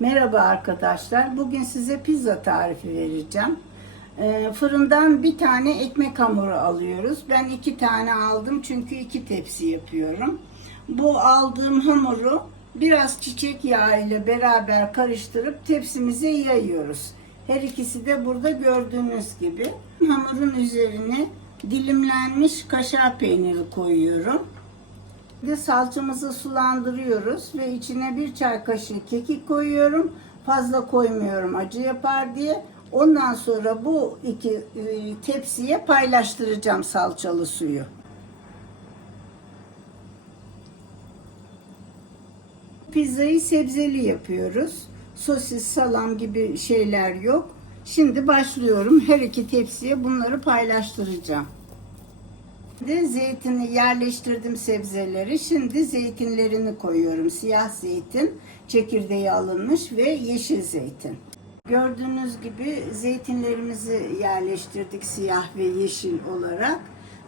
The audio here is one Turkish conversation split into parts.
Merhaba arkadaşlar. Bugün size pizza tarifi vereceğim. Ee, fırından bir tane ekmek hamuru alıyoruz. Ben iki tane aldım çünkü iki tepsi yapıyorum. Bu aldığım hamuru biraz çiçek yağı ile beraber karıştırıp tepsimize yayıyoruz. Her ikisi de burada gördüğünüz gibi. Hamurun üzerine dilimlenmiş kaşar peyniri koyuyorum. Bir salçamızı sulandırıyoruz ve içine bir çay kaşığı kekik koyuyorum. Fazla koymuyorum acı yapar diye. Ondan sonra bu iki e, tepsiye paylaştıracağım salçalı suyu. Pizzayı sebzeli yapıyoruz. Sosis, salam gibi şeyler yok. Şimdi başlıyorum. Her iki tepsiye bunları paylaştıracağım. Şimdi zeytini yerleştirdim sebzeleri. Şimdi zeytinlerini koyuyorum. Siyah zeytin, çekirdeği alınmış ve yeşil zeytin. Gördüğünüz gibi zeytinlerimizi yerleştirdik siyah ve yeşil olarak.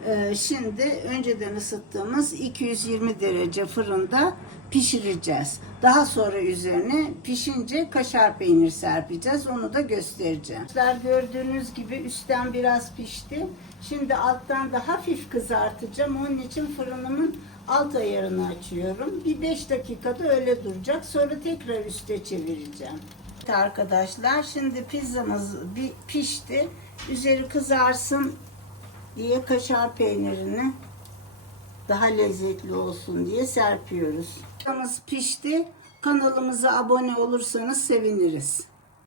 Ee, Şimdi önceden ısıttığımız 220 derece fırında pişireceğiz. Daha sonra üzerine pişince kaşar peynir serpeceğiz. Onu da göstereceğim. Gördüğünüz gibi üstten biraz pişti. Şimdi alttan da hafif kızartacağım. Onun için fırınımın alt ayarını açıyorum. Bir 5 dakikada öyle duracak. Sonra tekrar üste çevireceğim. Evet arkadaşlar şimdi pizzamız bir pişti. Üzeri kızarsın diye kaşar peynirini daha lezzetli olsun diye serpiyoruz. Pizzamız pişti. Kanalımıza abone olursanız seviniriz.